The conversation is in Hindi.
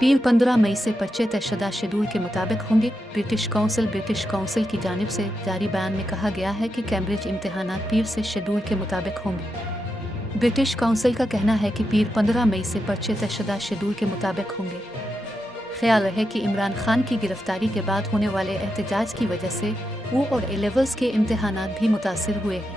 पीर 15 मई से पर्चे तयशुदा शेड्यूल के मुताबिक होंगे। ब्रिटिश काउंसिल की जानिब से जारी बयान में कहा गया है कि कैम्ब्रिज इम्तिहानात पीर से शेड्यूल के मुताबिक होंगे। ब्रिटिश काउंसिल का कहना है कि पीर 15 मई से पर्चे तयशुदा शेड्यूल के मुताबिक होंगे। ख्याल है कि इमरान खान की गिरफ्तारी के बाद होने वाले एहतजाज की वजह से वो और ए लेवल्स के इम्तिहानात भी मुतासिर हुए हैं।